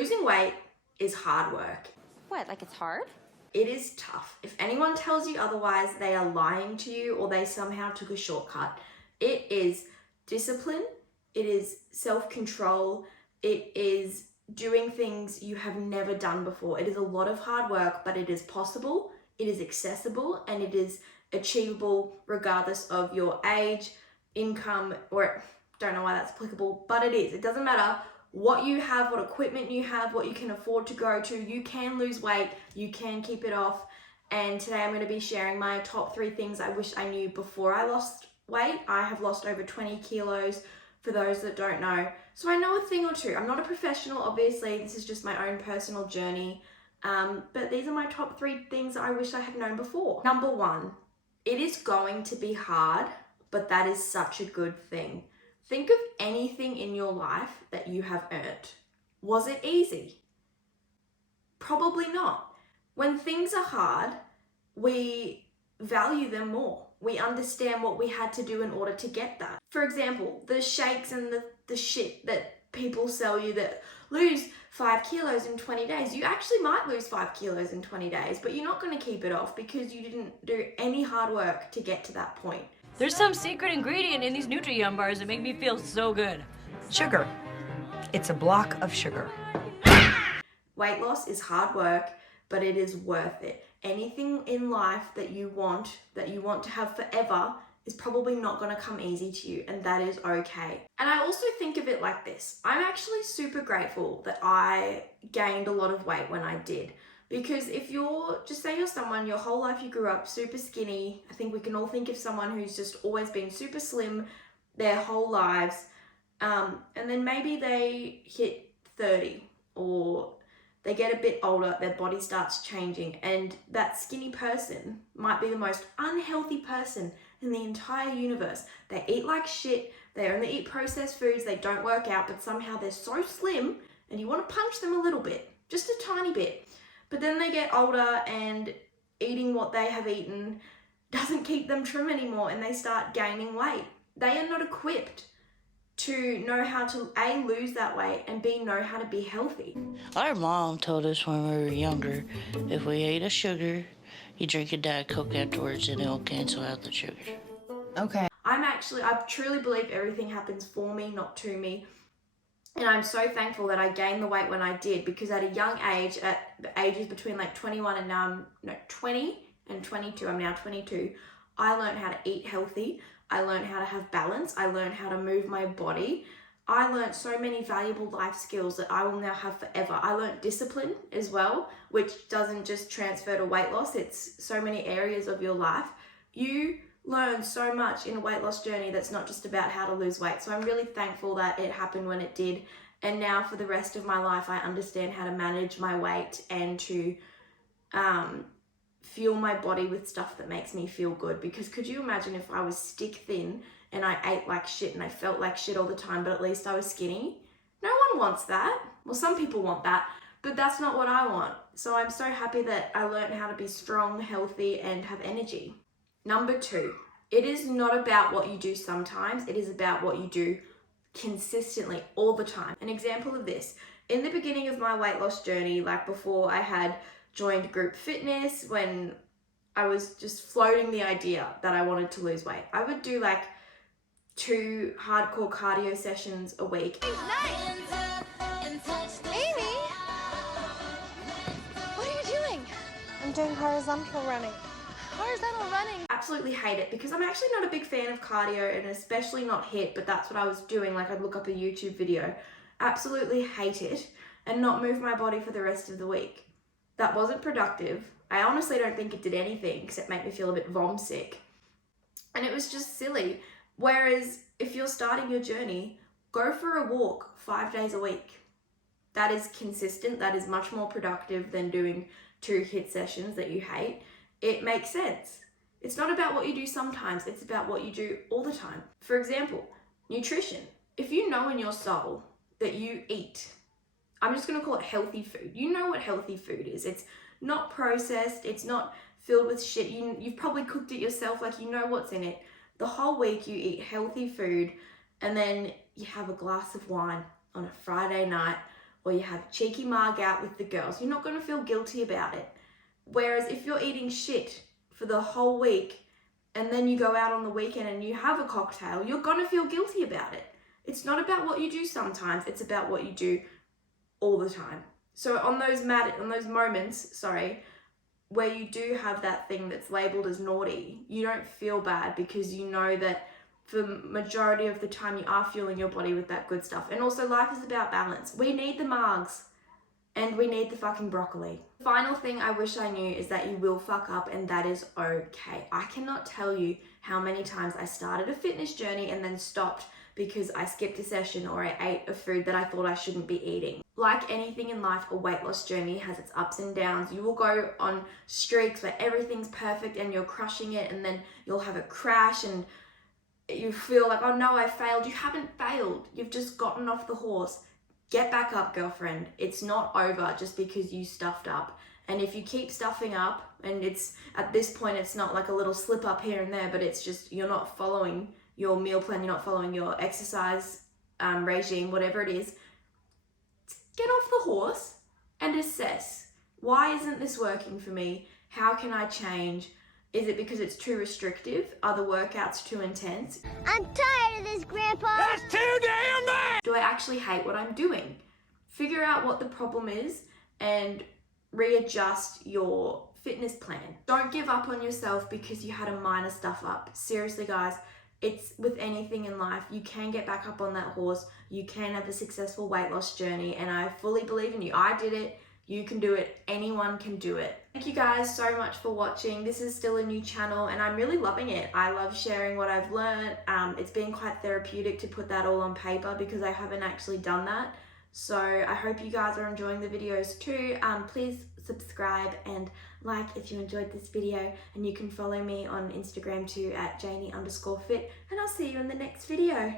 Losing weight is hard work. What, like it's hard? It is tough. If anyone tells you otherwise, they are lying to you or they somehow took a shortcut. It is discipline, it is self-control, it is doing things you have never done before. It is a lot of hard work, but it is possible, it is accessible, and it is achievable regardless of your age, income, or don't know why that's applicable, but it is. It doesn't matter what you have, what equipment you have, what you can afford to go to. You can lose weight, you can keep it off. And today I'm going to be sharing my top 3 things I wish I knew before I lost weight. I have lost over 20 kilos for those that don't know. So I know a thing or two. I'm not a professional, obviously. This is just my own personal journey. But these are my top 3 things I wish I had known before. Number 1, it is going to be hard, but that is such a good thing. Think of anything in your life that you have earned. Was it easy? Probably not. When things are hard, we value them more. We understand what we had to do in order to get that. For example, the shakes and the shit that people sell you that lose 5 kilos in 20 days. You actually might lose 5 kilos in 20 days, but you're not going to keep it off because you didn't do any hard work to get to that point. There's some secret ingredient in these Nutri-Yum bars that make me feel so good. Sugar. It's a block of sugar. Weight loss is hard work, but it is worth it. Anything in life that you want to have forever is probably not going to come easy to you, and that is okay. And I also think of it like this. I'm actually super grateful that I gained a lot of weight when I did. Because if just say you're someone, your whole life you grew up super skinny. I think we can all think of someone who's just always been super slim their whole lives. And then maybe they hit 30 or they get a bit older, their body starts changing, and that skinny person might be the most unhealthy person in the entire universe. They eat like shit, they only eat processed foods, they don't work out, but somehow they're so slim and you want to punch them a little bit, just a tiny bit. But then they get older and eating what they have eaten doesn't keep them trim anymore and they start gaining weight. They are not equipped to know how to A, lose that weight, and B, know how to be healthy. Our mom told us when we were younger, if we ate a sugar, you drink a Diet Coke afterwards and it'll cancel out the sugar. Okay. I truly believe everything happens for me, not to me. And I'm so thankful that I gained the weight when I did, because at a young age, at the ages between like 21 and now, 20 and 22, I'm now 22, I learned how to eat healthy. I learned how to have balance. I learned how to move my body. I learned so many valuable life skills that I will now have forever. I learned discipline as well, which doesn't just transfer to weight loss. It's so many areas of your life. You learn so much in a weight loss journey that's not just about how to lose weight. So I'm really thankful that it happened when it did. And now for the rest of my life, I understand how to manage my weight and to fuel my body with stuff that makes me feel good. Because could you imagine if I was stick thin and I ate like shit and I felt like shit all the time, but at least I was skinny? No one wants that. Well, some people want that, but that's not what I want. So I'm so happy that I learned how to be strong, healthy, and have energy. Number 2, it is not about what you do sometimes, it is about what you do consistently all the time. An example of this, in the beginning of my weight loss journey, like before I had joined group fitness, when I was just floating the idea that I wanted to lose weight, I would do like 2 hardcore cardio sessions a week. Amy! What are you doing? I'm doing horizontal running. Horizontal running. Absolutely hate it, because I'm actually not a big fan of cardio, and especially not HIIT, but that's what I was doing. Like, I'd look up a YouTube video. Absolutely hate it, and not move my body for the rest of the week. That wasn't productive. I honestly don't think it did anything except make me feel a bit vom sick. And it was just silly. Whereas if you're starting your journey, go for a walk 5 days a week. That is consistent. That is much more productive than doing 2 HIIT sessions that you hate. It makes sense. It's not about what you do sometimes, it's about what you do all the time. For example, nutrition. If you know in your soul that you eat, I'm just gonna call it healthy food. You know what healthy food is. It's not processed, it's not filled with shit. You've probably cooked it yourself, like you know what's in it. The whole week you eat healthy food, and then you have a glass of wine on a Friday night or you have cheeky marg out with the girls, you're not going to feel guilty about it. Whereas if you're eating shit for the whole week and then you go out on the weekend and you have a cocktail, you're going to feel guilty about it. It's not about what you do sometimes, it's about what you do all the time. So on those moments, where you do have that thing that's labeled as naughty, you don't feel bad because you know that for the majority of the time you are fueling your body with that good stuff. And also life is about balance. We need the margs and we need the fucking broccoli. The final thing I wish I knew is that you will fuck up and that is okay. I cannot tell you how many times I started a fitness journey and then stopped because I skipped a session or I ate a food that I thought I shouldn't be eating. Like anything in life, a weight loss journey has its ups and downs. You will go on streaks where everything's perfect and you're crushing it, and then you'll have a crash and you feel like, oh no, I failed. You haven't failed. You've just gotten off the horse. Get back up, girlfriend. It's not over just because you stuffed up. And if you keep stuffing up, and it's at this point, it's not like a little slip up here and there, but it's just you're not following your meal plan, you're not following your exercise regime, whatever it is, get off the horse and assess, why isn't this working for me? How can I change? Is it because it's too restrictive? Are the workouts too intense? I'm tired of this, Grandpa. That's too damn much! Do I actually hate what I'm doing? Figure out what the problem is and readjust your fitness plan. Don't give up on yourself because you had a minor stuff up. Seriously, guys, it's with anything in life. You can get back up on that horse. You can have a successful weight loss journey, and I fully believe in you. I did it. You can do it. Anyone can do it. Thank you guys so much for watching. This is still a new channel and I'm really loving it. I love sharing what I've learned. It's been quite therapeutic to put that all on paper because I haven't actually done that. So I hope you guys are enjoying the videos too. Please subscribe and like if you enjoyed this video, and you can follow me on Instagram too at Janey_fit, and I'll see you in the next video.